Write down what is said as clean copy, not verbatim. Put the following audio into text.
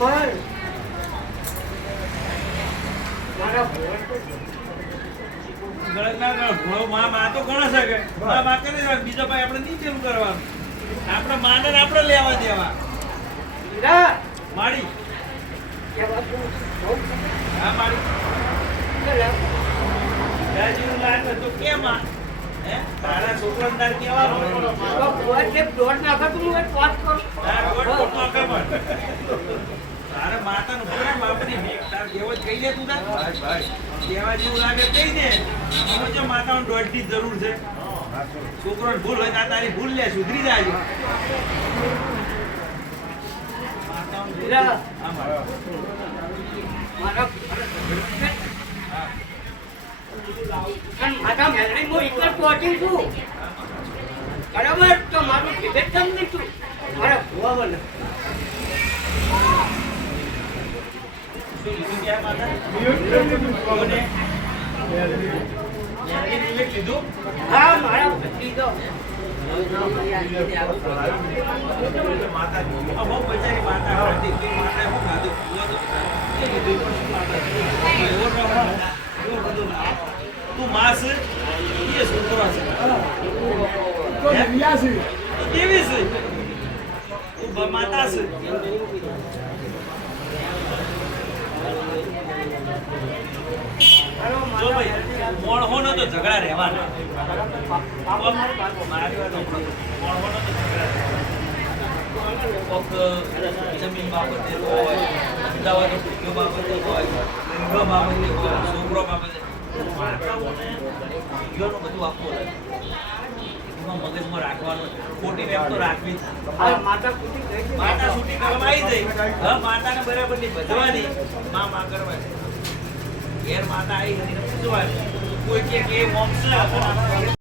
પણ મારા ભોળ માં તો ઘણા છે કે માં કરી દેવા બીજા ભાઈ આપણે નીચેનું કરવાનું આપણે માને આપણે લેવા દેવા હીરા માડી કેવા તું હા માડી રાજીવ લાટ તો કેમ હે તારા છોકરા તાર કેવા ભોળ છે દોડ નાખો તું એક વાત કર દોડ નાખે પણ તારે માતાનું પ્રેમ આપણી મેક તાર જેવો જ કહી દે તું ના ભાઈ કેવા જેવું લાગે કહી દે સમજો માતાનું દોડની જરૂર છે છોકરોને ભૂલ હોય તો તારી ભૂલ લે સુધરી જાય હીરા મારા માતા મેલડી હું એક જ પહોંચી છું બરાબર તો મારું ટિબેટ તમને છું મારા ભુવા બોલે શું લીધું ક્યાં માતા કોને લીધું હા મારા ભત્રીજો માતા બહુ બચારી માતા હતી તે માતા શું ખાધું એ લીધું પણ શું માતા એવો બધું તું માસ એ છોકરો છે કેવી છે તું માતા છે જો ભાઈ મોણહોનો તો ઝઘડા રહેવાના મારી વાત મોણહોનો તો ઝઘડા જમીન બાબતે હોય અમદાવાદ બાબતે હોય બાબતે હોય છોકરો બાબતે માતાઓને વિડીયોનું બધું આપવું એમાં મગજમાં રાખવાનું ખોટી વેપ તો રાખવી માતા છૂટી કરવામાં આવી જાય હવે માતાને બરાબર ની ભજવાની માં કરવાની ઘેર માતા આવી પૂછવાની કોઈ કે મોક્ષ